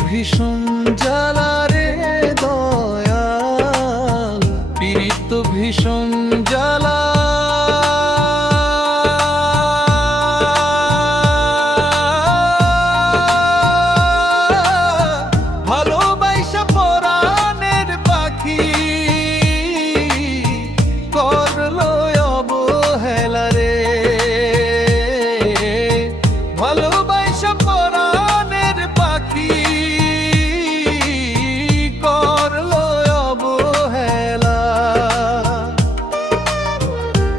ভীষণ জ্বালা রে দয়াল, পীড়িত ভীষণ জ্বালা। ভালোবাসা পরাণের পাখি করলো অবহেলা রে। ভালোবাসা পরাণের পাখি করলো অবহেলা।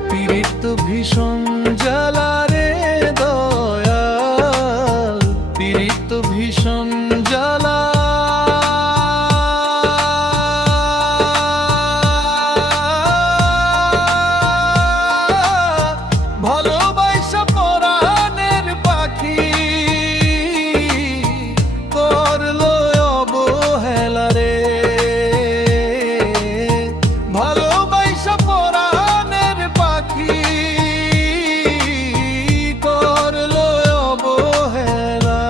পীড়িত ভীষণ জ্বালা রে দয়াল, পীড়িত ভীষণ জ্বালা। ভালোবাসা পরাণের পাখি করলো অবহেলা রে। ভালোবাসা পরাণের পাখি করলো অবহেলা।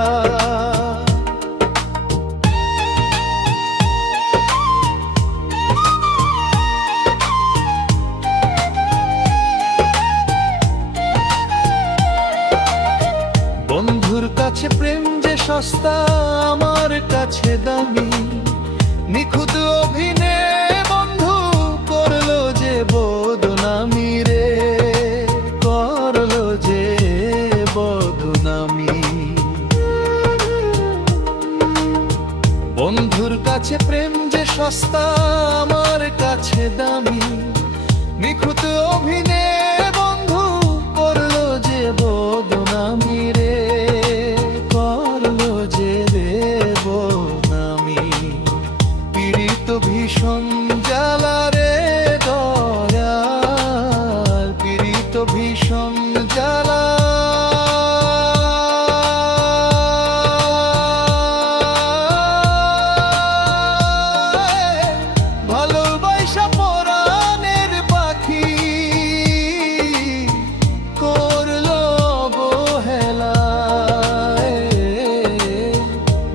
বন্ধুর কাছে প্রেম যে সস্তা, আমার কাছে দামি। নিখুঁত অভিনয়ে বন্ধু করলো যে বদনামি রে, করলো যে বদনামি। বন্ধুর কাছে প্রেম যে সস্তা, আমার কাছে দামি। নিখুঁত অভিনয়ে বন্ধু করলো যে বদনামি রে, করলো যে বদনামি। পীড়িত ভীষণ জ্বালা রে দয়াল, পীড়িত ভীষণ জ্বালা। ভালোবাসা পরাণের পাখি করলো অবহেলা।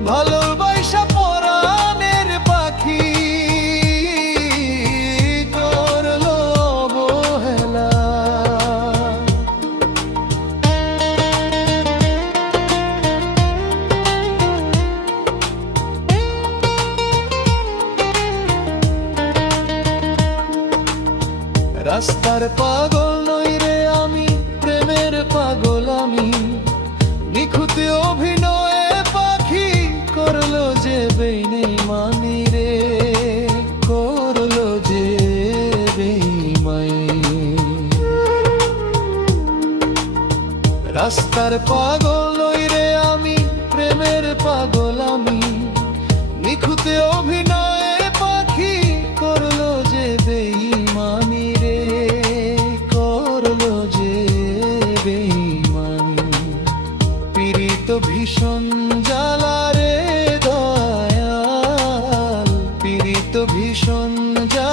ভালোবাসা পরাণের পাখি করলো অবহেলা। রাস্তার পাগল নই রে আমি, প্রেমের পাগল আমি। নিখুঁত অভিনয়ে পাখি করলো যে বেইমানি রে, করলো যে বেইমানি। রাস্তার পাগল নই রে আমি, প্রেমের পাগল আমি। নিখুঁত অভিনয়ে পাখি করলো যে বেইমানি রে, করলো যে বেইমানি। পীড়িত ভীষণ জ্বালা রে দয়াল, পীড়িত ভীষণ জ্বালা।